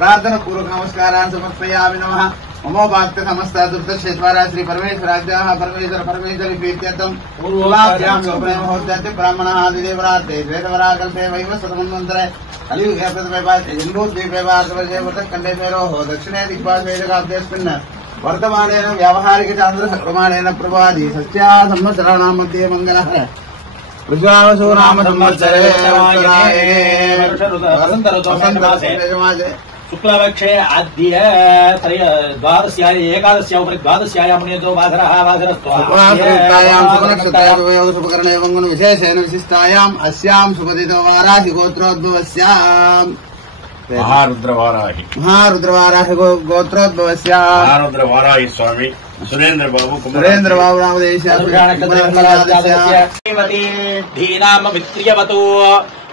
प्रार्थना पूर्वक नमस्कारान् समर्पयामि नमः। ममोपास्य समस्त दुर्दशेश्वरा श्री परमेश्वराज्ञाः परमेश्वर परमेश्वरी प्रीत्यर्थं पूर्वाभ्यां महोदयाते ब्राह्मणः आदिदेवराते वेदवराकल्पे वैव सतमन्वन्तरे कलियुगे प्रतिपैपाते जम्बूद्वीपे वासवर्षे वृतखण्डे मेरोः दक्षिणे दिग्भागेदकाब्देऽस्मिन् वर्तमानेन व्यावहारिक चान्द्रप्रमाणेन प्रभादि सस्या संवत्सराणां मध्ये मङ्गलः वृषावसो नाम संवत्सरे शुक्लपक्षे आद्य द्वादश्याय एकादश्या उपरि द्वादश्यायां मुनितो वासरः शुभकरणे विशेषेण विशिष्टायाम् अस्यां सुपतितो वाराहि गोत्रोद्भवस्याम् महारुद्रवाराहि गोत्रोद्भवस्याम् महारुद्रवाराहि स्वामी सुरेंद्र बाबू धीनाम वित्रियवतो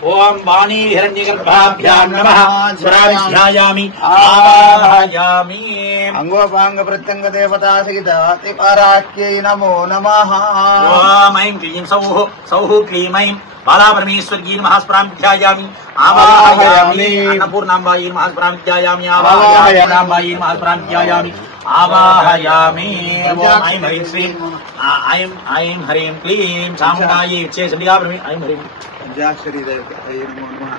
ओम वाणी हिरण्यगर्भाभ्यां नमः स्वराध्यायामि आवाहयामि अंगोपांग प्रत्यंग देवता सहित अतिपाराख्यै नमो नमः। ओम ऐं क्लीं सौः क्लीं ऐं बालापरमेश्वर्यै नमः स्मराध्यायामि आवाहयामि अन्नपूर्णाम्बायै नमः स्मराध्यायामि आवाहयामि नमः स्मराध्यायामि आवाहयामि। ओम ऐं ह्रीं श्रीं ऐं ह्रीं क्लीं चामुण्डायै चे चण्डिका ऐं ह्रीं पंचाक्षरी देवतायै नमो नमः।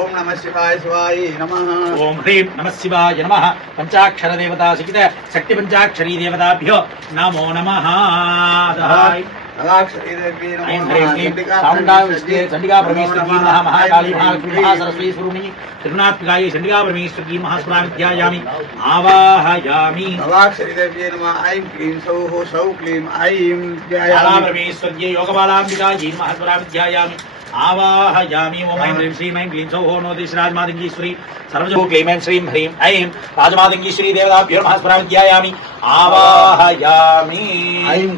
ओम नमः शिवाय शिवाय नमः। ओम ह्रीं नमः शिवाय नमः। पंचाक्षर देवता सहित शक्ति पंचाक्षरी देवताभ्यो नमो नमः। चंडिका परमेश्वरी महाकाली महासरस्वती स्वरूपिणी त्रिगुणात्मिकायै चंडिका परमेश्वरी महास्मराध्यायामि आवाहयामि। ऐं क्लीं सौः क्लीं ऐं परमेश्वर्यै योगबालाम्बिकायै महास्मराध्यायामि आवाहयामि। ओम ऐं ह्रीं श्रीं ऐं क्लीं सौः नोति श्रीराजमातङ्गीश्वरी सर्वजो क्लीं ऐं श्रीं ह्रीं ऐं राजमातङ्गीश्वरी देवताभ्यो नमः स्मराध्यायामि आवाहयामि। ऐं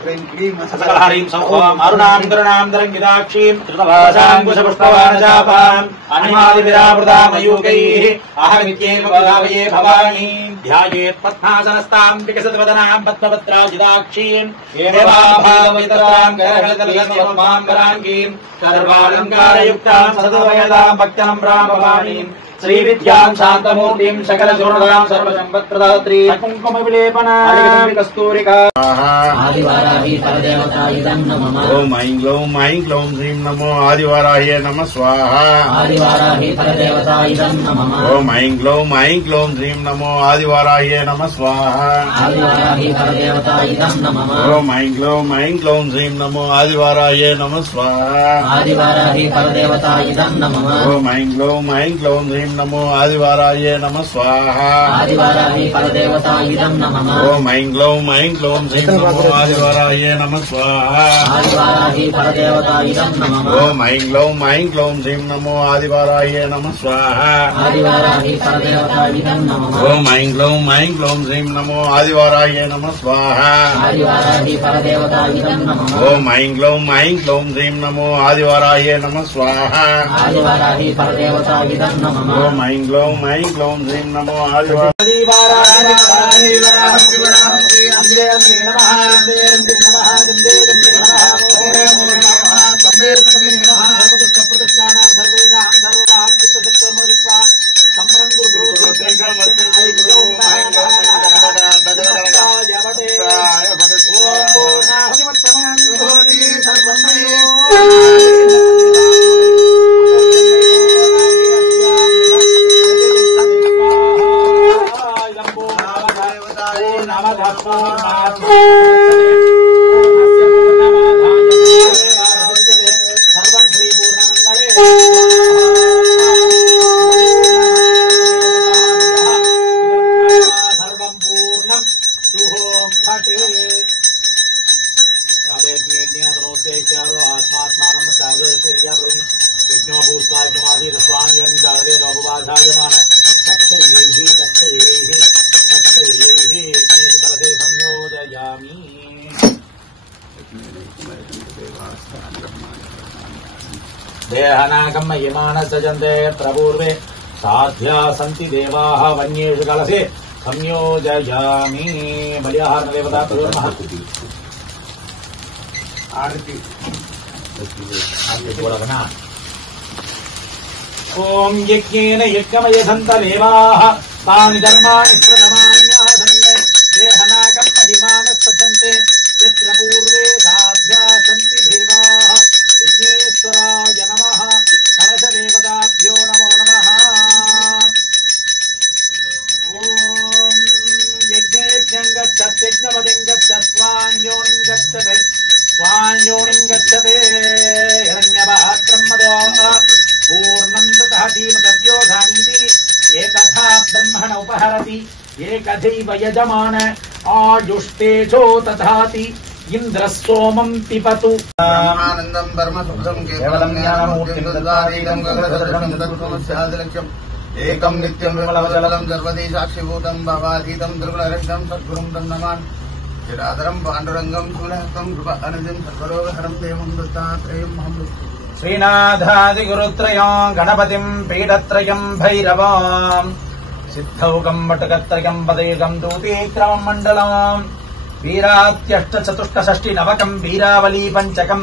ह्रीं क्लीं सकलहरीं सौः अरुणां तरुणां तरङ्गिताक्षीं कृतभाषाङ्कुशपुष्पवानजापाम् अनिमादिविरावृतामयूकैः अहमित्येव वदावये भवानी ध्यायेत् पद्मासनस्तां विकसितवदनां पद्मपत्राजिताक्षीं देवाभाववितरां करहलकलितमाम्बराङ्गीं सर्वालङ्कारयुक्तां सततवयदां भक्त्यनम्रां भवानीं श्रीविद्यां शान्तमूर्तिं सकलसुरदां सर्वसम्पत्प्रदात्रीं कुङ्कुमविलेपनां कस्तूरिका आदिवाराहि परदेवता इदं नमः। ओम ऐं ग्लौं श्रीं नमो आदिवाराह्यै नमः स्वाहा। आदिवाराहि परदेवता इदं नमः। ओम ऐं ग्लौं श्रीं नमो आदिवाराह्यै नमः स्वाहा। आदिवाराहि परदेवता इदं नमः। ओम ऐं ग्लौं श्रीं नमो आदिवाराह्यै नमः स्वाहा। आदिवाराहि परदेवता इदं नमः। ओम ऐं ग्लौं श्रीं नमो आदिवाराह्यै नमः स्वाहा। आदिवाराहि परदेवता इदं नमः। ओम ऐं ग्लौं श्रीं नमो आदिवाराह्यै नमः स्वाहा। आदिवाराहि परदेवता इदं नमः। ओम ऐं ग्लौं श्रीं नमो आदिवाराह्यै नमः स्वाहा। आदिवाराहि परदेवता इदं नमः। ओम ऐं ग्लौं श्रीं नमो आदिवाराह्यै नमः स्वाहा। आदिवाराहि परदेवता इदं नमः। ओम ऐं ग्लौं श्रीं नमो आदिवाराह्यै नमः स्वाहा। आदिवाराहि परदेवता इदं नमः। ओम ऐं ग्लौं श्रीं नमो आदिवाराह्यै देहनाकम् यमानसजन्ते प्रपूर्वे साध्या सन्ति देवाः वन्येषु कलसे संयोजयामि। बलिहार देवता प्रयोजनः आरती बोला बना ఓం యజ్ఞేన యజ్ఞమయ సంతదేవాః తాని ధర్మాణి ప్రథమాన్యాసన్నే దేహనాగం మహిమానస్తన్తే యత్ర పూర్వే సాభ్యాసంతి దేవాః యజ్ఞేశ్వరాయ నమః కలశదేవతాభ్యో నమో నమః. ఓం యజ్ఞేజ్ఞం గచ్చత్యజ్ఞపదిం గచ్చ స్వాన్యోనిం గచ్చతే స్వాన్యోనిం గచ్చతే హిరణ్యపాత్రం పూర్ణం దధాతీమతవ్యోధాంతి ఏకథా బ్రహ్మణ ఉపహరతి ఏకథైవ యజమాన ఆయుష్టేజో దధాతి ఇంద్ర సోమం పిబతు. ఆనందం పరమసుఖం కేవలం జ్ఞానమూర్తిం తద్వాదీకం గగనసదృశం తత్వమస్యాదిలక్ష్యం ఏకం నిత్యం విమలవదలం సర్వదీ సాక్షిభూతం భవాతీతం త్రిగుణరహితం సద్గురుం తన్నమాన్ చిరాదరం పాండురంగం కులహస్తం కృప అనిధిం సర్వలోకహరం దేవం దత్తాత్రేయం మహం శ్రీనాథాదిగురుత్రయం గణపతిం పీఠత్రయం భైరవాం సిద్ధౌకం వటకత్రయం పదేకం దూతీక్రమం మండలం వీరాత్యష్టచతుష్టషష్టి నవకం వీరావళీ పంచకం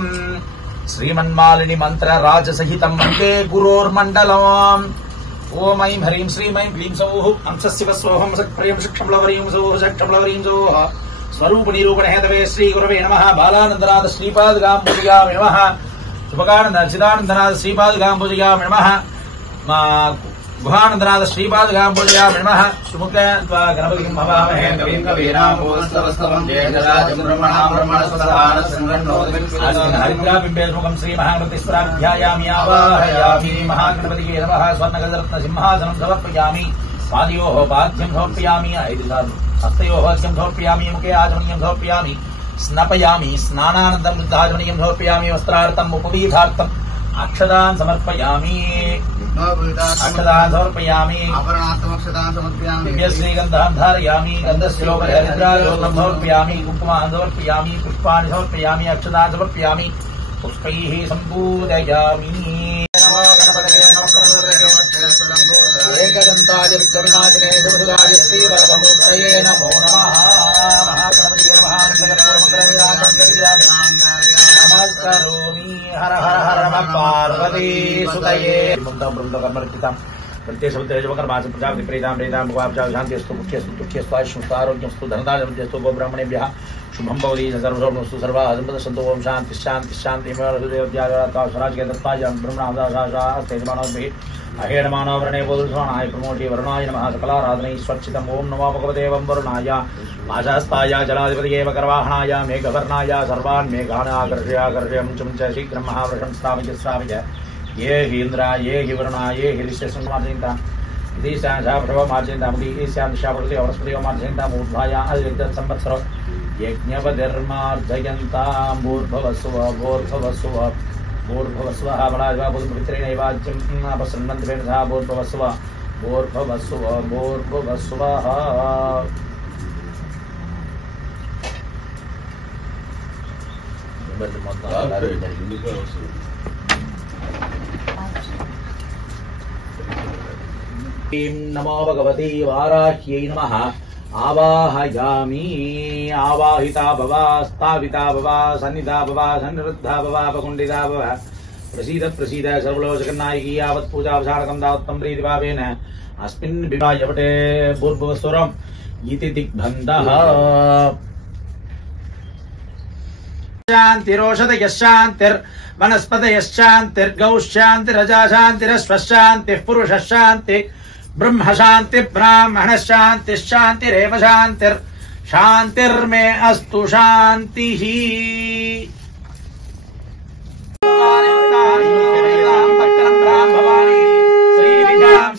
శ్రీమన్మాలిని మంత్ర రాజసహితం వందే గురోర్మండలం. ఓం ఐం హ్రీం శ్రీం ఐం క్లీం సౌః అంశశివ స్వోహం సత్ప్రియం శిక్షంలవరీం సౌః శక్షంలవరీం సౌః స్వరూప నిరూపణ హేతవే శ్రీ గురవే నమః. బాలానందనాథ శ్రీపాదగాంబుజయామి నమః. శుభకానంద చిదానందనాథ శ్రీపాదగాంబుజయామి నమః. గుహానందనాథ శ్రీపాదగాంబుజయామి నమః. సుముఖ గణపతిం భవామహే కవిం కవీనామోస్తవస్తవం జ్యేష్ఠరాజం బ్రహ్మణాం బ్రహ్మణస్పదానశృణ్వన్నోతిభిః ముఖం శ్రీ మహాగణపతిస్మరాధ్యాయామి ఆవాహయామి. మహాగణపతికే నమః. స్వర్ణగజరత్న సింహాసనం సమర్పయామి. పాదయోః పాద్యం సమర్పయామి. 5 సార్లు హస్తయోః హస్తం సమర్పయామి. ముఖే ఆచమనీయం సమర్పయామి. స్నాపయామి. స్నానానంతరం వృద్ధాచమనీయం సమర్పయామి. వస్త్రార్థం ఉపవీతార్థం అక్షదాన్ సమర్పయామి. అక్షదాన్ సమర్పయామి. ఆభరణార్థమక్షదాన్ సమర్పయామి. దివ్యశ్రీగంధం ధారయామి. గంధశ్లోకం సమర్పయామి. కుంకుమాన్ సమర్పయామి. పుష్పాన్ని సమర్పయామి. అక్షదాన్ సమర్పయామి. పుష్పైః సంపూజయామి. ఏకదంతాయ కరుణాజనే సుభుజాయ శ్రీవరదమూర్తయే నమో నమః. నమస్కరోమి. హర హర హర పార్వతీ సుతయే. బృందకర్మర్పితాం ప్రత్యేకర్మాసం ప్రజాపతి ప్రీతాం ప్రీతాం భగవాన్ శాంతిస్తు ముఖ్యస్తు దుఃఖ్యస్తు ఆయుష్స్తు ఆరోగ్యస్తు ధనదానస్తు గోబ్రాహ్మణేభ్యः శుభం భవతి సర్వసర్వస్తు సర్వాసంపద సంతు. ఓం శాంతి శాంతి శాంతి స్వరాజ్యదత్తాయ బ్రహ్మణాదాశాస్తేజమానోభిః అహేణమానవరణే బోధుస్వానాయ ప్రమోటి వరుణాయ నమః. సకలారాధనై స్వచ్ఛితం. ఓం నమో భగవతే వరుణాయ ఆశాస్తాయ జలాధిపతయే వకరవాహనాయ మేఘవర్ణాయ సర్వాన్ మేఘాన్ ఆకర్షయాకర్షయం చుంచ శీఘ్రం మహావృషం స్థాపిత స్థాపిత ఏ హీంద్ర ఏ హి వరుణ ఏ హిరిష్యమార్జయంత ఈశాంశాపృతి వనస్పతియో మార్జయంతాం ఊర్ధ్వాయ సంవత్సర యజ్ఞపతిర్మార్జయంతాం. భూర్భవస్వ భూర్భవస్వ భూర్భవస్వ బలాదివాపుత్రైనైవాజ్యం అపసృణ్వంతి భూర్భవస్వ భూర్భవస్వ భూర్భవస్వ. నమో భగవతి వారాహ్యై నమః. ఆవాహయామి. ఆవాహితా భవ స్థాపితా భవ సన్నిధా భవ సన్నిరుద్ధా భవ అపకుండితా భవ. ప్రసీద ప్రసీద సర్వలోచకన్నాయకి యావత్ పూజావసానకం దావత్తం ప్రీతిభావేన అస్మిన్ వివాయవటే భూర్భువస్వరం ఇతి దిగ్బంధః. శాంతిరోషధయశాంతిర్ వనస్పతయశాంతిర్గౌశాంతిరజాశాంతిరశ్వశాంతిః పురుషశాంతి బ్రహ్మశాంతి బ్రాహ్మణశాంతిశాంతిరేవ శాంతిర్ శాంతిర్మే అస్తు శాంతిః.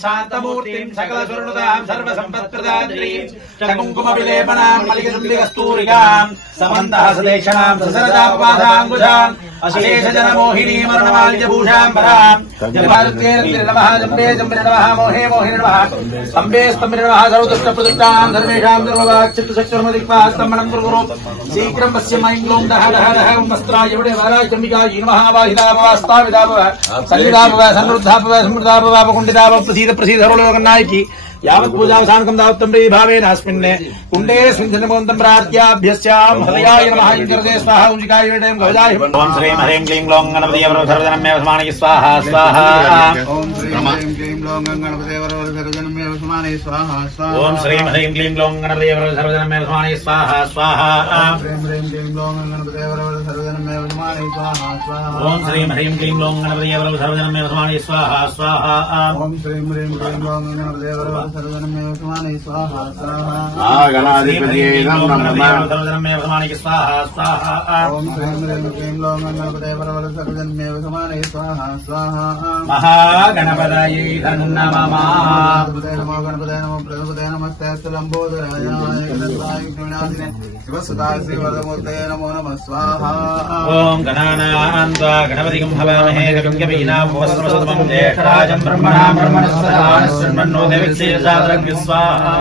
శాంతమూర్తిం సకల సురుణుతాం సర్వసంపత్ప్రదాత్రీం చకుంకుమ విలేపనాం మలికసుంబికస్తూరికాం సమంతః సదేక్షణాం ససరదాపపాదాంగుజాం అశేష జనమోహినీ మరణమాల్యభూషాం పరాం జలభారత్యేరత్రే నమః జంబే జంబే నమః మోహే మోహిని నమః స్తంభే స్తంభిని నమః సర్వదుష్టప్రదుష్టాం ధర్మేషాం ధర్మవాక్చిత్తశక్తిర్మదిక్పాస్తమ్మనం కురు శీఘ్రం పశ్యమైం గ్లౌం దహ దహ దహ వస్త్రాయ వడే వారాజంబికాయ నమః వాహిదాపవాస్తావిదాపవ సన్నిధాపవ సన్నుద్ధాపవ సమృద్ధాపవ కుండిదాపవ ప్రసీద ప్రసీద సర్వలోకనాయకి यावत् पूजावसानकं दावत्तं भावेन अस्मिन् कुण्डे स्मिन्धनमोन्तं प्रार्थ्याभ्यस्यां हृदयाय नमः इन्द्रदे स्वाहा उंजिकाय वेदं गवजाय ॐ श्रीं ह्रीं क्लीं ग्लौं गणपतये सर्वजनमे वसमानये स्वाहा स्वाहा ॐ श्रीं ह्रीं क्लीं ग्लौं गणपतये सर्वजनमे वसमानये स्वाहा स्वाहा ॐ श्रीं ह्रीं क्लीं ग्लौं गणपतये सर्वजनमे वसमानये स्वाहा स्वाहा ॐ श्रीं ह्रीं क्लीं ग्लौं गणपतये सर्वजनमे वसमानये स्वाहा स्वाहा ॐ श्रीं ह्रीं क्लीं ग्लौं गणपतये सर्वजनमे वसमानये स्वाहा स्वाहा ॐ श्रीं ह्रीं क्लीं ग्लौं गणपतये सर्वजनमे वसमानये स्वाहा स्वाहा गणाधिपतये नमः सर्वजनमे वसमानये स्वाहा स्वाहा ॐ श्रीं ह्रीं क्लीं ग्लौं गणपतये सर्वजनमे वसमानये स्वाहा स्वाहा महागणपतये नमः गणपतये नमो प्रभुपतये नमस्ते लंबोदराय विघ्नविनाशिने शिवसुताय श्रीवरदमूर्तये नमो नमः स्वाहा ॐ गणानां त्वा गणपतिं हवामहे कविं कवीनामुपस्रवसतमं ज्येष्ठराजं ब्रह्मणां ब्रह्मणस्पदानशृण्वन्नो देवक्षीरसादरग्नि स्वाहा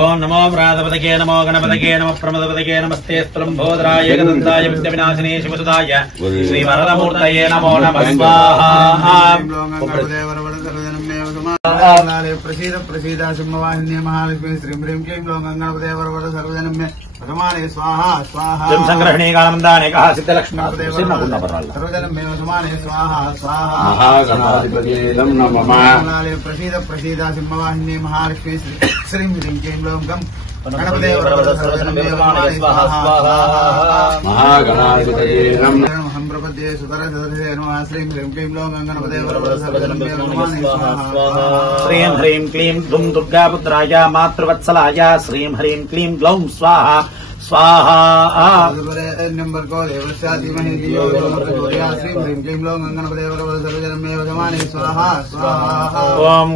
ॐ नमो प्रातपदके नमो गणपतये नमः प्रमदपदके नमस्ते लंबोदराय एकदन्ताय विघ्नविनाशिने शिवसुताय श्रीवरदमूर्तये नमो नमः स्वाहा प्रसीद प्रसीद सिंहवाहिन्ये महालक्ष्मी श्रीं ह्रीं क्लीं ग्लौं गणपतये सर्वजनमे वसमानये स्वाहा स्वाहा संग्रहणे कालमन्दाने कः सिद्धलक्ष्मी सर्वजनमे वसमानये स्वाहा स्वाहा महागणाधिपतये नमः प्रसीद प्रसीद सिंहवाहिन्ये महालक्ष्मी श्रीं ह्रीं क्लीं ग्लौं गणपतये सर्वजनमे वसमानये स्वाहा स्वाहा महागणाधिपतये नमः हम प्रपद्ये सुतरसदसे नमः श्रीं ह्रीं क्लीं ग्लौं गणपतये सर्वजनमे वसमानये स्वाहा श्रीं ह्रीं क्लीं ग्लुं दुर्गापुत्राय मातृवत्सलाय श्रीं ह्रीं क्लीं ग्लौं स्वाहा स्वाहा नंबर को देवस्यादिमहे दियो श्रीं ह्रीं क्लीं ग्लौं गणपतये सर्वजनमे वसमानये स्वाहा स्वाहा ॐ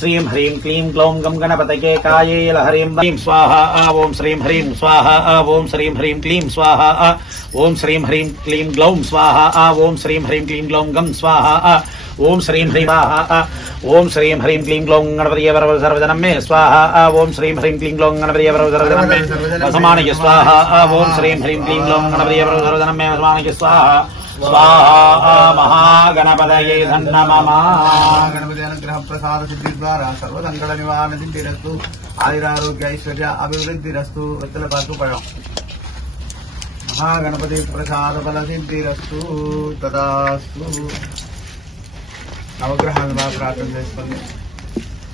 श्रीं ह्रीं क्लीं ग्लौं गणपतये काये लहरीं क्लीं स्वाहा ॐ श्रीं ह्रीं स्वाहा ॐ श्रीं ह्रीं क्लीं स्वाहा ॐ श्रीं ह्रीं क्लीं ग्लौं स्वाहा ॐ श्रीं ह्रीं क्लीं ग्लौं गं स्वाहा ॐ श्रीं ह्रीं ॐ श्रीं ह्रीं क्लीं ग्लौं गणपतये सर्वजनमे स्वाहा ॐ श्रीं ह्रीं क्लीं ग्लौं गणपतये सर्वजनमे वसमानये स्वाहा ॐ श्रीं ह्रीं क्लीं ग्लौं गणपतये सर्वजनमे वसमानये स्वाहा स्वाहा महागणपतये नमः गणपति अनुग्रह प्रसाद सिद्धि द्वारा सर्वसंकट निवारण सिद्धिरस्तु आयुरारोग्य ऐश्वर्य अभिवृद्धिरस्तु वत्सलपातु पयम् महागणपति प्रसाद बल सिद्धिरस्तु तदास्तु नवग्रह प्रार्थना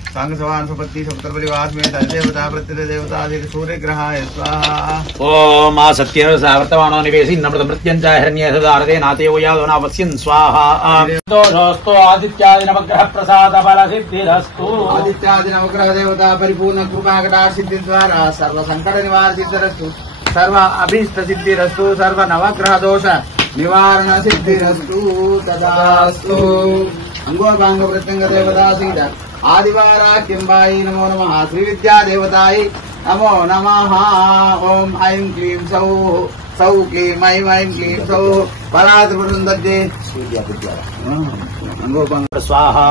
सांग सवान सुपत्ति सप्तपरिवास में देवता प्रत्यय देवता सूर्य ग्रहाय स्वाहा ओम सत्येन वर्तमानो निवेशि नमृत मृत्यंच हिरण्य सदारते नाते यादो नावस्यन् स्वाहा दोषोस्तु आदित्यादि नवग्रह प्रसाद बल सिद्धिरस्तु आदित्यादि नवग्रह देवता परिपूर्ण कृपा कटाक्ष सिद्धि द्वारा सर्व संकट निवारण सिद्धिरस्तु सर्व अभीष्ट सिद्धिरस्तु सर्व नवग्रह दोष निवारण सिद्धिरस्तु तदास्तु अंगोपांग प्रत्यंग देवता सीता आदिवारा किंबाई नमो नमः श्री विद्या देवताई नमो नमः ओम ऐं क्लीं सौ क्लीं ऐं क्लीं सौ परात्परुन्दते अंगोपांग स्वाहा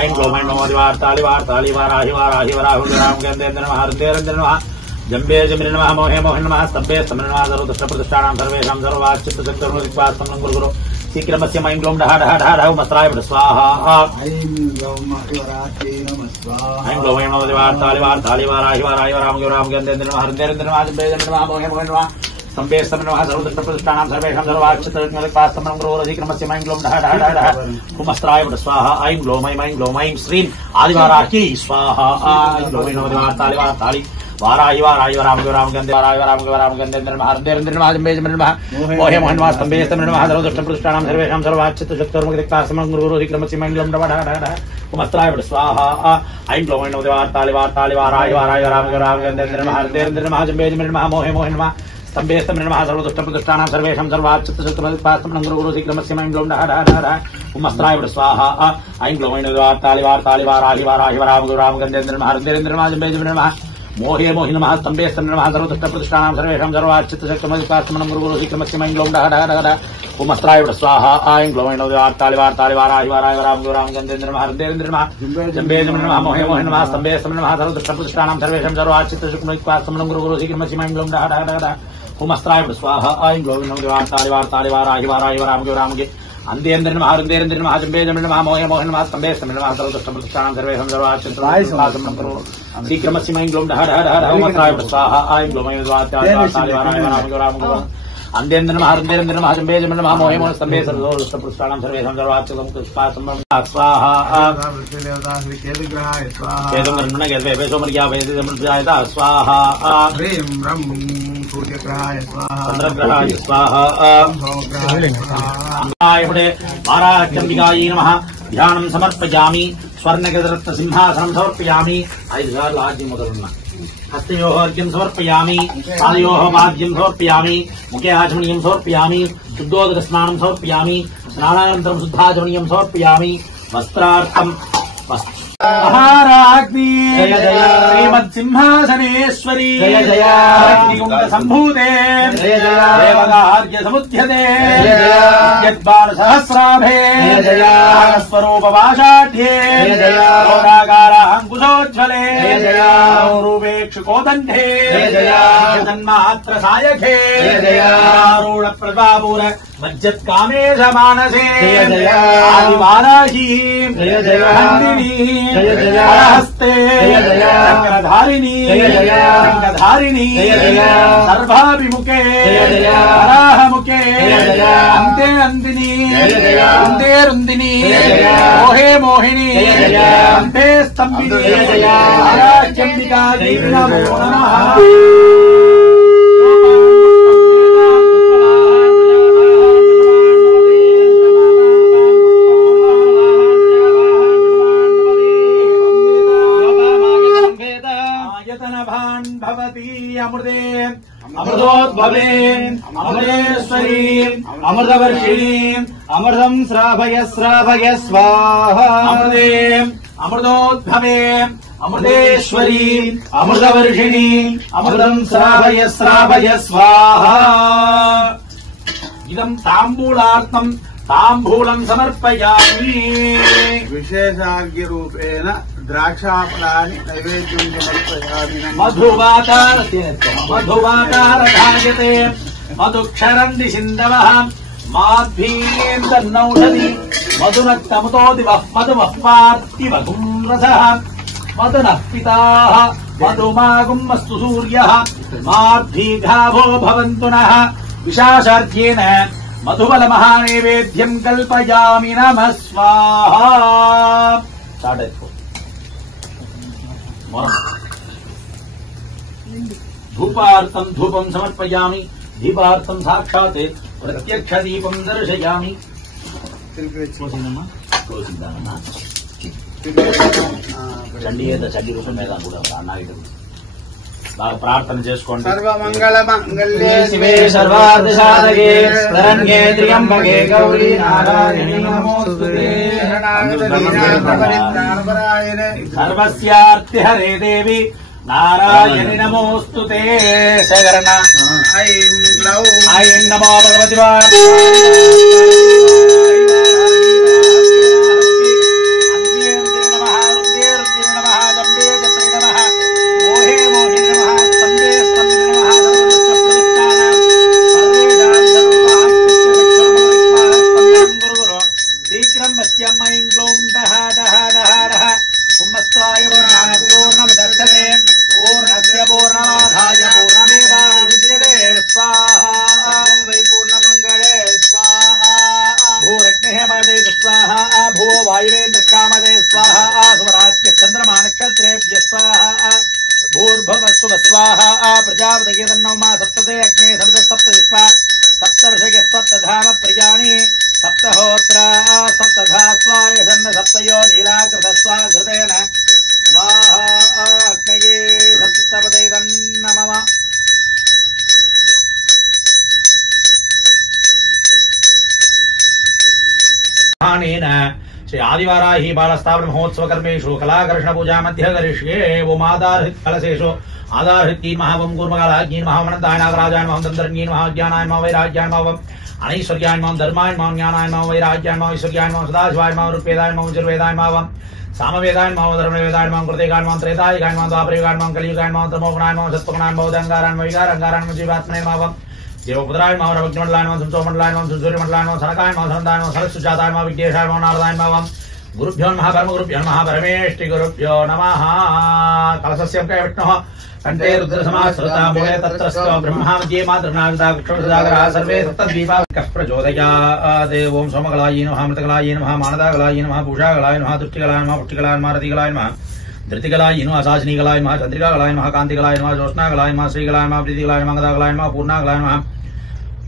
ऐं ग्लौं नमो दिवार्तालिवार्तालिवाराहिवाराहिवराहुराम जम्बे जमिने नमः मोहे मोहिन नमः स्तब्बे स्तम्भे नमः सर्वदुष्टप्रतिष्ठानां सर्वेषां सर्वाच्चित्तशक्तिर्मुदित्वास्तं गुरुगुरु शीघ्रमस्य मैं ग्लौं डः डः डः डः मस्त्राय स्वाहा ऐं ग्लौं अतिवरात्यै नमः स्वाहा ऐं ग्लौं नमो दिवार्तालिवार्तालिवाराहिवाराहिवराम गन्धेन्द्र नमः हृदयेन्द्र नमः जम्बे जमिने नमः मोहे मोहिन नमः स्तम्भे स्तम्भे नमः सर्वदुष्टप्रतिष्ठानां सर्वेषां सर्वाच्चित्तशक्तिर्मुदित्वास्तं गुरुगुरु शीघ्रमस्य मैं ग्लौं डः डः डः डः मस्त्राय स्वाहा ऐं ग्लौं ऐं श्रीं आदिवाराह्यै स्वाहा ऐं ग्लौं नमो दिवार्तालिवार्तालि वाराहि वाराहि वराम राम गंधे वाराहि वराम गंधेन्द्र नमः हृदयेन्द्र नमः जम्बे जमिने नमः मोहे मोहिन नमः स्तम्भे स्तम्भे नमः सर्वदुष्टप्रतिष्ठानां सर्वेषां सर्वाच्चित्तशक्तिर्मुदित्वास्तं गुरुगुरु शीघ्रमस्य मैं ग्लौं डः डः डः मस्त्राय स्वाहा ऐं ग्लौं नमो दिवार्तालिवार्तालि वाराहि वराम गंधेन्द्र नमः हृदयेन्द्र नमः जम्बे जमिने नमः मोहे मोहिन नमः स्तम्भे स्तम्भे नमः सर्वदुष्टप्रतिष्ठानां सर्वेषां सर्वाच्चित्तशक्तिर्मुदित्वास्तं गुरुगुरु शीघ्रमस्य मैं ग्लौं डः डः डः मस्त्राय स्वाहा ऐं ग्लौं नमो दिवार्तालिवार्तालि वाराहि वराम गंधेन्द्र नमः हृदयेन्द्र नमः जम्बे जमिने नमः मोहे मोहि नमः स्तम्भे स्तम्भे नमः सर्वदुष्टप्रतिष्ठानां सर्वेषां सर्वाच्चित्तशक्तिर्मुदित्वास्तं गुरुगुरु शीघ्रमस्य मैं ग्लौं डः डः डः मस्त्राय स्वाहा ऐं ग्लौं नमो दिवार्तालिवार्तालि वाराहि वराम गन्धेन्द्र नमः हृदयेन्द्र नमः जम्बे जमिने नमः मोहे मोहि नमः स्तम्भे स्तम्भे नमः सर्वदुष्टप्रतिष्ठानां सर्वेषां सर्वाच्चित्तशक्तिर्मुदित्वास्तं गुरुगुरु शीघ्रमस्य मैं ग्लौं डः डः डः హోమస్త్రాయ స్వాహ ఐం గ్లోవిందవారాహివారాహివారాహివారాముగే రాముగే అందేంద్రన్ మహారుందేంద్రన్ మహాజంబేజంబేజం మహామోహ మోహన్ మహాస్తంభేస్తం మహాసర్వదృష్టం సర్వే సందర్వాచంద్రాయ శ్రీక్రమస్యమైం గ్లోం డహ డహ డహ హోమస్త్రాయ స్వాహ ఐం గ్లోవిందవారాహివారాహివారాముగే రాముగే అందేంద్రన్ మహారుందేంద్రన్ మహాజంబేజంబేజం మహామోహ మోహన్ స్తంభే సర్వదృష్టం సర్వే సందర్వాచంద్రం స్వాహ వారాచండికాయ నమః ధ్యానం సమర్పయామి స్వర్ణగజరత్న సింహాసనం సమర్పయామి 5 సార్లు ఆజ్యం మొదలున్న హస్తయోః అర్ఘ్యం సమర్పయామి పాదయోః పాద్యం సమర్పయామి ముఖే ఆచమనీయం సమర్పయామి శుద్ధోదక స్నానం సమర్పయామి స్నానానంతరం శుద్ధాచమనీయం సమర్పయామి వస్త్రార్థం మహారాజ్ఞి జయ జయ శ్రీమత్సింహాసనేశ్వరి జయ జయ అగ్నిగుండ సంభూతే జయ జయ దేవదార్య సముద్యతే జయ జయ యద్బాణ సహస్రాభే జయ జయ స్వరూప భాషాఢ్యే జయ జయ లోకాకార అంకుశోజ్వలే జయ జయ రూపేక్షుకోదంఠే జయ జయ జన్మాత్ర సాయఖే జయ జయ ఆరూఢ ప్రతాపూర మజ్జత్కామేశ మానసే జయ జయ ఆదివారాహి జయ జయ నందిని జయ జయ హరహస్తే జయ జయ చక్రధారిణి జయ జయ రంగధారిణి జయ జయ సర్వాభిముఖే జయ జయ వరాహముఖే జయ జయ అంతే అందిని జయ జయ రుందే రుందిని జయ జయ మోహే మోహిని జయ జయ అంతే స్తంభిని జయ జయ ఆరాధ్యంబికా దేవి నమో నమః అమృతే అమృతోద్భవే అమృతేశ్వరీ అమృతవర్షిణీ అమృతం శ్రావయ శ్రావయ స్వాహ అమృతే అమృతోద్భవే అమృతేశ్వరీ అమృతవర్షిణీ అమృతం శ్రావయ శ్రావయ స్వాహ ఇదం తాంబూలార్థం తాంబూలం సమర్పయామి విశేషార్ఘ్య రూపేణ ద్రాక్షాఫలాన్ని నైవేద్యం సమర్పయామి మధువాకారధాయతే మధుక్షరంది సింధవః మాధ్వీర్దన్నౌషధి మధునక్తముతో దివః మధుమఃపార్తివగుం రసః మధునః పితాః మధుమాగుమస్తు సూర్యః మాధ్వీఘావో భవంతు నః విశాసార్ఘ్యేన మధుబల మహానైవేద్యం కల్పయామి నమః స్వాహా స్టార్ట్ అయిపో ధూపార్థం ధూపం సమర్పయామి దీపార్థం సాక్షాత్ ప్రత్యక్ష దీపం దర్శయామి క్లోజిందమ్మా క్లోజిందానమ్మా చండీ రూపం మీద కూడా అన్నాడు బాగా ప్రార్థన చేసుకోండి సర్వమంగళ మంగళ్యే శివే సర్వార్థసాధకే శరణ్యే త్ర్యంబకే గౌరీ నారాయణి నమోస్తుతే సర్వస్యార్తి హరే దేవి నారాయణి నమోస్తుతే శరణ ఐం గ్లౌ ఐం నమో భగవతి పూర్ణమంగళే స్వాహా भूरग्निहेमदे स्वाहा भुवो वायुवेन्द्रकामदे स्वाहा सुमरात्य चंद्रमा नक्षत्रेभ्य स्वाहा भूर्भुवस्व स्वाहा प्रजापतये तन्नौमा सप्तते अग्ने सप्त सप्तविश्वा सप्तर्षगे सप्तधाम प्रियाणि सप्तहोत्रा सप्तधा स्वायधन्न सप्तयो नीलाकृत स्वाघृतेन स्वाहा अग्नये सप्तपदे तन्नमः श्री आदिवाराही बालस्थापन महोत्सव कर्मेषु कलाकर्षण पूजा मध्य करिष्ये ओम आधारहित कलशेषु आधारहित महावम कूर्मकालाग्नि महामनंताय नागराजाय महाम दंदरग्नि महाज्ञानाय महा वैराग्याय महावम अनैश्वर्याय महाम धर्माय महाम ज्ञानाय महा वैराग्याय महा ऐश्वर्याय महा सदाशिवाय महा रूपवेदाय महा उज्जवेदाय महावम सामवेदाय महा धर्मवेदाय महा कृतेगाय महा त्रेतायुगाय महा द्वापरयुगाय महा कलियुगाय महा तमोगुणाय महा सत्त्वगुणाय महा उदंगाराय महा विकाराय महा जीवात्मने महावम देवपुत्राय नमः रवज्ञमण्डलाय नमः संसोमण्डलाय नमः सूर्यमण्डलाय नमः सरकाय नमः सनदाय नमः सरस्वजाताय नमः विद्येशाय नमः नारदाय नमः गुरुभ्यो नमः परमगुरुभ्यो नमः परमेष्टि गुरुभ्यो नमः कलशस्य विष्णुः कंठे रुद्रसमाश्रिता मूले तत्रस्थ ब्रह्मा मध्ये मातृनागदा कृष्णसदागरः सर्वे तत्तद्दीपाः प्रचोदयात् ओम सोमकलाय नमः अमृतकलाय नमः मानदाकलाय नमः पूषाकलाय नमः तुष्टिकलाय नमः पुष्टिकलाय नमः रतिकलाय नमः धृतिकलाय नमः असासिनीकलाय नमः चंद्रिकाकलाय नमः कांतिकलाय नमः ज्योत्स्नाकलाय नमः श्रीकलाय नमः प्रीतिकलाय नमः गदाकलाय नमः पूर्णाकलाय नमः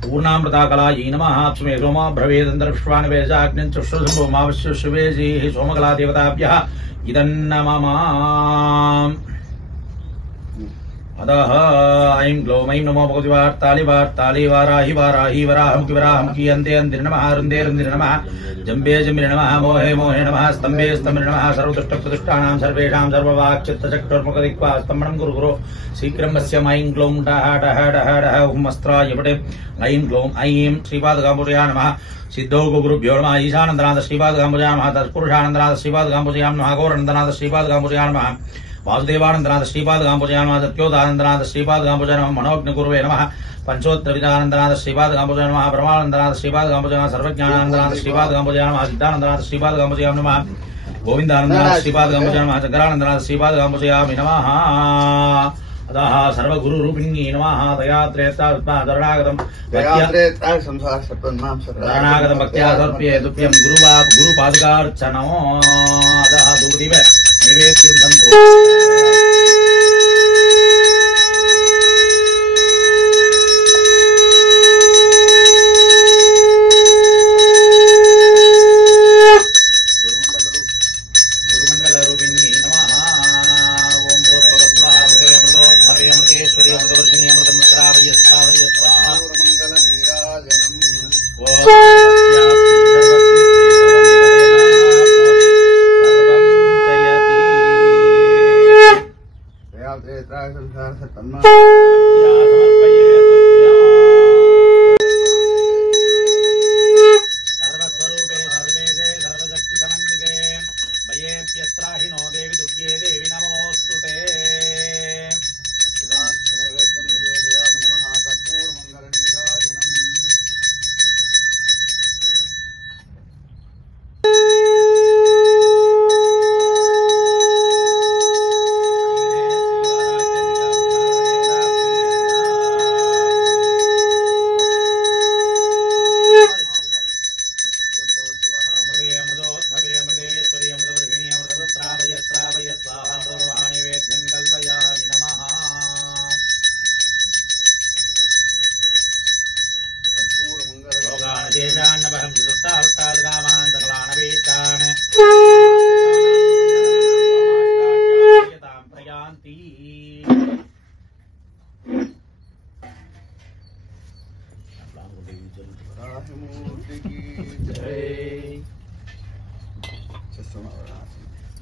पूर्णामृताकलाय नमः अप्सुमे सोमा भवेदन्तर्विश्वानवेशाग्निश्चुश्रुशुभोमावश्युशुभेजी सोमकला देवताभ्यः इदन्नमः अतः ऐं ग्लौं ऐं नमो भगवति वार्तालि वार्तालि वाराहि वाराहि वराहमुखि वराहमुखि अन्ते अन्तिर् नमः रुन्दे रुन्दिर् नमः जम्बे जम्बिर् नमः मोहे मोहे नमः स्तम्भे स्तम्भिर् नमः सर्वदुष्टप्रदुष्टानां सर्वेषां सर्ववाक्चित्तचक्षुर्मुखदिक्वा स्तम्भनं कुरु गुरो शीघ्रं वस्यम् ऐं ग्लौं डः डः डः डः हुमस्त्राय पटे ऐं ग्लौं ऐं श्रीपादकाम्बुजाय नमः सिद्धौ गुरुभ्यो नमः ईशानन्दनाथ श्रीपादकाम्बुजाय नमः तत्पुरुषानन्दनाथ श्रीपादकाम्बुजाय नमः गौरनन्दनाथ श्रीपादकाम्बुजाय नमः वासुदेवानन्दनाथ श्रीपादकाम्बुजाय नमः सत्योदानन्दनाथ श्रीपादकाम्बुजाय नमः मनोज्ञगुरुवे नमः पंचोत्तरविदानन्दनाथ श्रीपादकाम्बुजाय नमः ब्रह्मानन्दनाथ श्रीपादकाम्बुजाय नमः सर्वज्ञानानन्दनाथ श्रीपादकाम्बुजाय नमः सिद्धानन्दनाथ श्रीपादकाम्बुजाय नमः गोविन्दानन्दनाथ श्रीपादकाम्बुजाय नमः चक्रानन्दनाथ श्रीपादकाम्बुजाय नमः अतः सर्वगुरुरूपिणी नमः दयात्रेतागतं भक्त्या सर्प्ये तुभ्यं गुरुपादुकार्चनो अतः धूपदीप नैवेद्यं सन्तु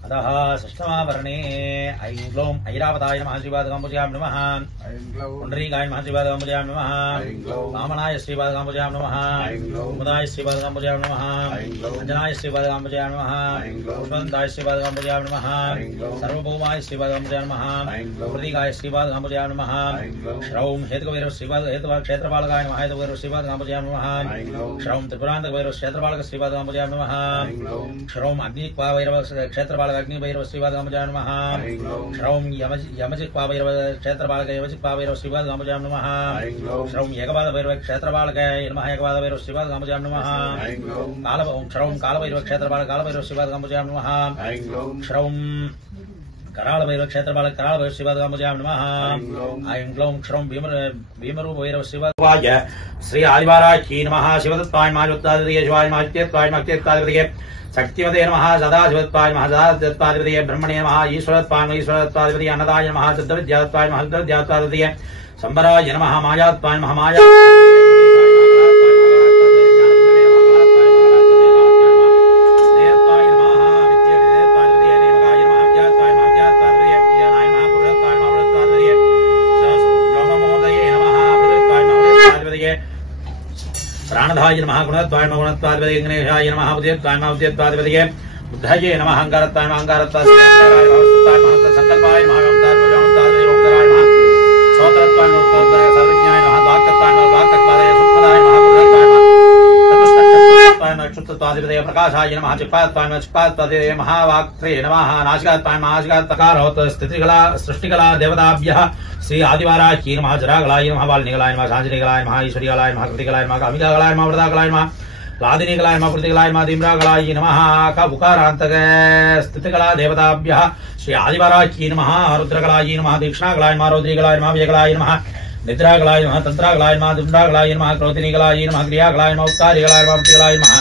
अतः षष्ठमावरणे ऐं ग्लौं ऐरावताय नमः श्रीपादकाम्बुजाय नमः पुण्डरीकाय नमः श्रीपादकाम्बुजाय नमः वामनाय श्रीपादकाम्बुजाय नमः कुमुदाय श्रीपादकाम्बुजाय नमः अंजनाय श्रीपादकाम्बुजाय नमः पुष्पदन्ताय श्रीपादकाम्बुजाय नमः सर्वभौमाय श्रीपादकाम्बुजाय नमः प्रतीकाय श्रीपादकाम्बुजाय नमः श्रौं हेतुकवैरव क्षेत्रपालकाय नमः हेतुकवैरव श्रीपादकाम्बुजाय नमः श्रौं त्रिपुरान्तकवैरव क्षेत्रपालक श्रीपादकाम्बुजाय नमः श्रौं अग्निक्वावैरव क्षेत्रपालक अग्निभैरव श्रीपादकाम्बुजाय नमः श्रौं यमजिक्वावैरव क्षेत्रपालक यमजिक्वावैरव श्रीपादकाम्बुजाय नमः श्रौं एकपादभैरव क्षेत्रपालक नमः एकपादभैरव श्रीपादकाम्बुजाय नमः श्रौं कालभैरव क्षेत्रपालक कालभैरव श्रीपादकाम्बुजाय नमः श्रौं करालभैरव क्षेत्रपालक करालभैरव श्रीपादकाम्बुजाय नमः ऐं ग्लौं श्रौं भीमरूपभैरव श्रीपादकाय श्री आदिवाराह्यै नमः शिवदत्ताय नमः ज्योत्तादिपतये शिवाय नमः नित्यत्वाय नमः नित्यत्वादिपतये शक्तिवते नमः सदाशिवत्वाय नमः सदाशिवत्वादिपतये ब्रह्मणे नमः ईश्वरत्वाय नमः ईश्वरत्वादिपतये अन्नदाय नमः सिद्धविद्यात्वाय नमः सिद्धविद्यात्वादिपतये संबराय नमः मायात्वाय नमः माया प्राणधाय नमः गुणत्वाय नमः गुणत्वादिपतये गणेशाय नमः उदयत्वाय नमः उदयत्वादिपतये बुद्धये नमः अहंकारत्वाय नमः अहंकारत्वादिपतये संकल्पाय नमः ओंकाराय नमः श्रोत्रत्वाय नमः सर्वज्ञाय नमः वाक्कत्वाय नमः वाक्कत्वाय प्रकाशाय नमः चित्पात्वाय चित्पात्पदे महावाक्त्रे नमः नासिकात्वाय महासिकात्कारोत स्थितिकला सृष्टिकला देवताभ्यः श्री आदिवाराह्यै नमः जरागलाय नमः वाल्मीकलाय नमः शांजनीकलाय नमः ईश्वरीकलाय नमः कृतिकलाय नमः कामिकागलाय नमः वरदाकलाय नमः लादिनीकलाय नमः कृतिकलाय नमः धीम्रागलाय नमः कबुकारान्तक स्थितिकला देवताभ्यः श्री आदिवाराह्यै नमः रुद्रकलाय नमः दीक्षणाकलाय नमः रौद्रीकलाय नमः व्यकलाय नमः निद्राकलाय नमः तंत्राकलाय नमः दुंडाकलाय नमः क्रोधिनीकलाय नमः क्रियाकलाय नमः उत्तारिकलाय नमः उपतिकलाय नमः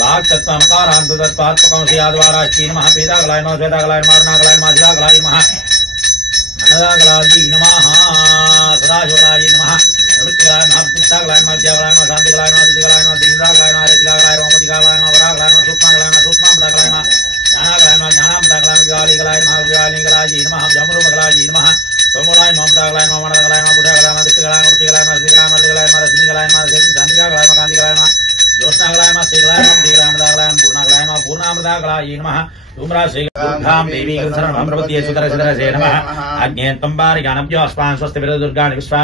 वाक्तत्वमकारान्ततत्त्वात्मकं श्री आदिवाराह्यै नमः पीताकलाय नमः श्वेताकलाय नमः अर्णाकलाय नमः जिलाकलाय नमः अनदाकलाय नमः सदाशिवलाय नमः नृत्याय नमः प्रतिष्ठाकलाय नमः विद्याकलाय नमः शान्तिकलाय नमः दितिकलाय नमः दिन्द्राकलाय नमः रतिकलाय नमः मोदिकलाय नमः वराकलाय नमः सूक्ष्माकलाय नमः सूक्ष्मामृताकलाय नमः ज्ञानाकलाय नमः ज्ञानामृताकलाय नमः विवालिकलाय नमः विवालिकलाय नमः व्यामरूपकलाय नमः सोमलाय नमः ममताकलाय नमः मनकलाय नमः बुद्धकलाय नमः दृष्टिकलाय नमः रुचिकलाय नमः रसिकलाय नमः रतिकलाय नमः रजनीकलाय नमः शान्तिकलाय नमः कान्तिकलाय नमः ज्योत्स्नाकलाय नमः श्रीकलाय नमः दीकलाय नमः पूर्णाकलाय नमः पूर्णामृताकलाय नमः दुर्गां देवी शरणं प्रपद्ये सुतरसितरसे नमः अग्नेत्वम्बारिकानभ्यो अस्मान् स्वस्ति दुर्गाणि विश्वा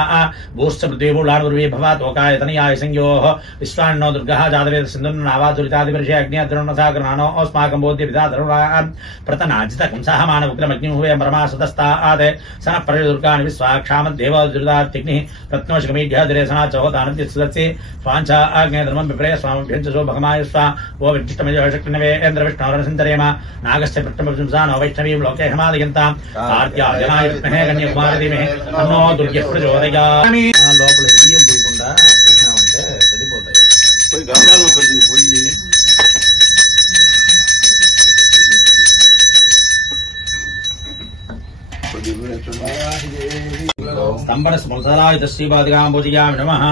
भूश्च पृथ्वी मूलानुर्वी भवात् ओकाय तनयाय संयोः विश्वान्नो दुर्गः जातवेद सिन्धुर्नावादुरितादिवर्षे अग्न्यद्रुणसागरनानो अस्माकं बोध्य पिता धरुणान् प्रतनाजितकं सहमान उग्रमग्निहुवे ब्रह्मासुतस्तात् सनः परिदुर्गाणि विश्वाक्षामद्देव दुर्दात्तिग्निः प्रत्नोषकमीढ्यः दिरेसना चौहोतानुद्यत्सदत्से स्वाञ्च अग्नेधर्मं विप्रे स्वामभ्यञ्च शोभगमाय स्वा वो विष्टमजः शक्तिनवे इन्द्रविष्णोरसन्तरेम नागस्य पट्टमपुंसानो वैष्णवीं लोके हमादयन्तां कार्त्यायनाय विद्महे कन्याकुमारी धीमहि तन्नो दुर्गः प्रचोदयात् లోపల బియ్యం పోయకుండా పెట్టినామంటే సరిపోతాయి పోయి గంగాలో కొద్దిగా పోయి स्तंभन स्मृतलायुध श्रीपादगां पूजयामि नमः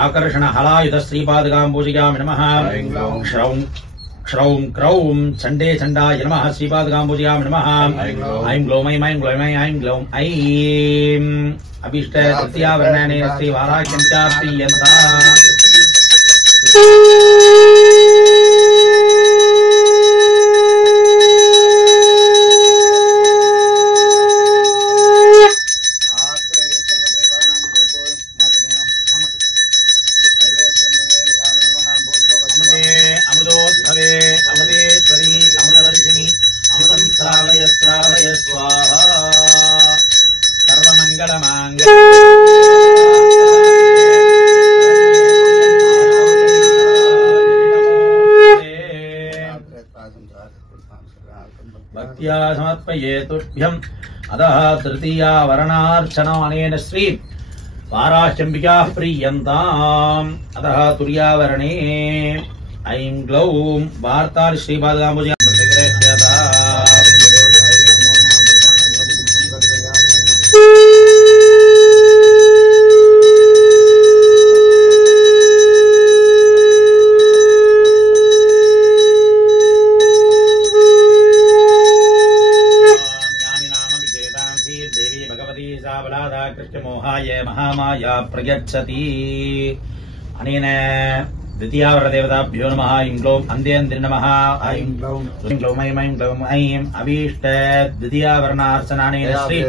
आकर्षण हलायुध श्रीपादगां पूजयामि नमः श्रौं क्षौं क्रौं चण्डे चण्डाय नमः श्रीपादगां पूजयामि नमः ऐं ग्लौं ऐं ऐं ग्लौं ऐं ग्लौं ऐं अभीष्ट तृतीयावर्णेन श्रीवाराह्यं च प्रीयन्ता भक्त्या समर्पयेतुभ्यम् अतः तृतीया वर्णार्चना अनेन श्री वाराह्यम्बिकाः प्रीयन्ताम् अतः तुर्यावर्णे ऐं ग्लौं वार्ताल श्रीपादगां महामाया प्रयच्छति अनेन द्वितीयावरदेवताभ्यो नमः ऐं ग्लौं अन्देन्द्रि नमः ऐं ग्लौं ऐं ऐं ग्लौं ऐं अभीष्ट द्वितीयावर्णार्चनानेन श्री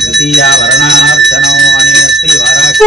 द्वितीयावर्णार्चनो अनेन श्री वाराह्य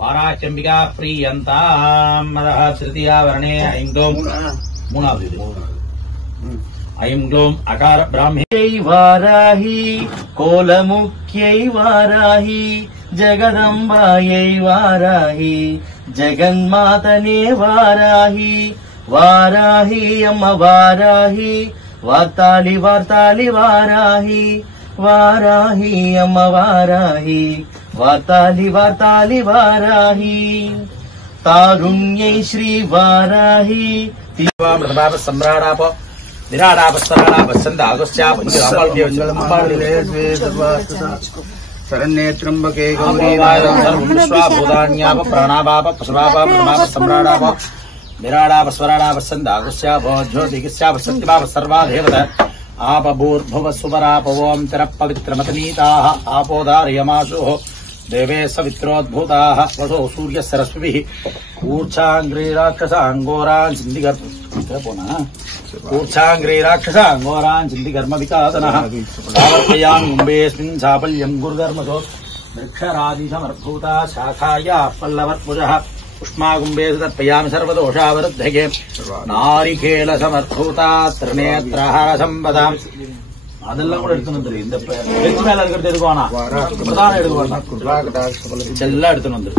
वाराह्यम्बिका प्रीयन्ताम् अतः तृतीयावर्णे ऐं ग्लौं ऐं ग्लौं अकार ब्राह्मी वाराही कोलमुख्यै वाराही जगदम्बायै वाराही जगन्मातने वाराही वाराही अम्म वाराही वार्ताली वार्ताली वाराही वाराही अम्म वाराही वार्ताली वार्ताली वाराही तारुण्यै श्री वाराही मृतपाप सम्राडाप विराडाप स्तराडाप छन्दागस्याप शरण्ये त्र्यम्बके गौरी विश्वाभूतान्याप प्राणापाप पशुपाप मृतपाप सम्राडाप विराडापस्वराडापस्सन्दागुस्याभो ज्योतिगिस्यापसत्यभावः सर्वा देवता आपभूर्भुवः सुपरापवोऽं तिरः पवित्रमतनीताः आपोदार्यमाशुः देवे सवित्रोद्भूताः वसो सूर्यः सरस्वतिः ऊर्च्छाङ्ग्रीराक्षसाङ्गोरान् ऊर्च्छाङ्ग्रीराक्षसाङ्गोरान् चिन्तिकर्मविकासनः प्रावर्तयामि कुम्भेऽस्मिन् चापल्यम् गुरुधर्मसो वृक्षराजिसमर्भूता शाखायाः पल्लवर्पुजः उष्माकुम्भे तर्पयामि सर्वदोषावरुद्धये नारिकेलसमर्भूता त्रिनेत्रहारसम्पदाम् அதெல்லாம் கூட எடுத்துன்னு வந்துரு. இந்த பெஞ்ச் மேல இருக்கிறது எடுக்குவானா பிரதானம் எடுக்குவானா எல்லாம் எடுத்துன்னு வந்துரு.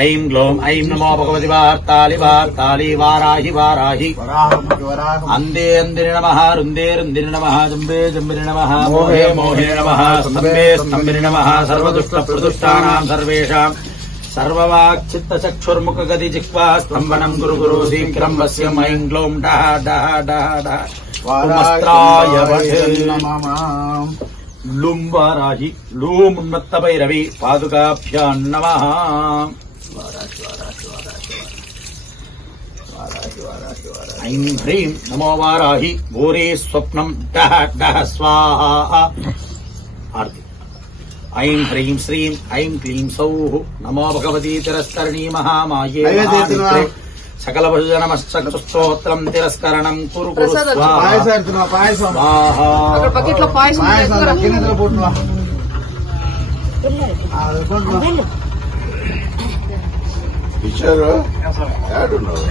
ऐं ग्लौं ऐं नमो भगवति वार्तालि वार्तालि वाराहि वाराहि अन्धे अन्धिनि नमः रुन्दे रुन्दिनि नमः जम्बे जम्बिनि नमः मोहे मोहे नमः स्तम्भे स्तम्भिनि नमः सर्वदुष्टप्रदुष्टानां सर्वेषां सर्ववाक्चित्तचक्षुर्मुखगति जिह्वा स्तम्भनं गुरु गुरु शीघ्रं वश्यम् ऐं ग्लौं डः डः डः डः वाराय नमः लुम्बाराहि लूमुन्मत्तभैरवी पादुकाभ्यां नमः ऐं ह्रीं नमो वाराहि घोरे स्वप्नं डः डः स्वाहा आरती ऐं ह्रीं श्रीं ऐं क्लीं सौः नमो भगवती तिरस्करणी महामाये सकलभुजनमश्चक्षुस्तोत्रं तिरस्करणं कुरु कुरु स्वाहा బకెట్లో పాయసం గిన్నెలో పోటువా ఇచ్చారు యాడున్నావు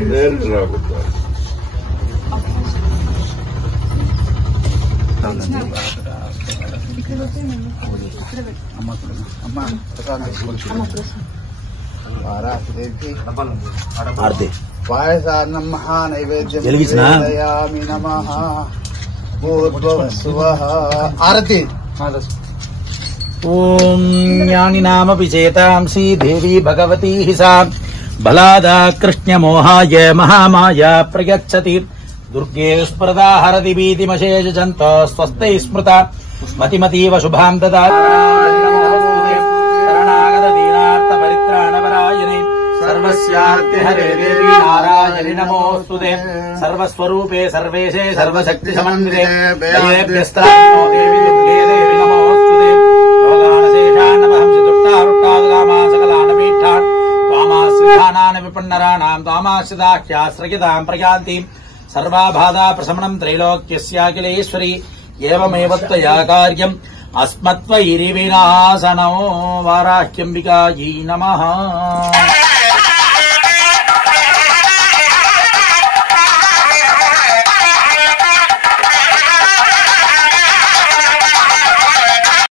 డైరెక్ట్ రాబోతా आरती पायसान्नं महानैवेद्यं వెలిగించినా? निवेदयामि नमः भूर्भुवस्सुवः आरती ओम ज्ञानिनामपि चेतांसि देवी भगवती हि सा बलादा कृष्णमोहाय महामाया प्रयच्छति दुर्गे स्मृता हरति भीतिमशेषजन्तो स्वस्ते स्मृता मतिमतीव शुभां ददाति सर्वस्यार्तिहरे देवी नारायणि नमोऽस्तुते सर्वस्वरूपे सर्वेशे सर्वशक्ति समन्विते दयेभ्यस्त्राणो देवी दुर्गे देवी नमोऽस्तुते रोगाणशेषान्नवहंसि दुष्टारुष्टादुकामान् सकलानपीठान् त्वामाश्रितानान् विपन्नराणाम् त्वामाश्रिताख्याश्रयताम् प्रयान्तीम् सर्वाबाधा प्रशमनम् त्रैलोक्यस्याखिलेश्वरी एवमेव त्वया कार्यम् अस्मत्वैरिविनाशनो वाराह्यम्बिकायै नमः।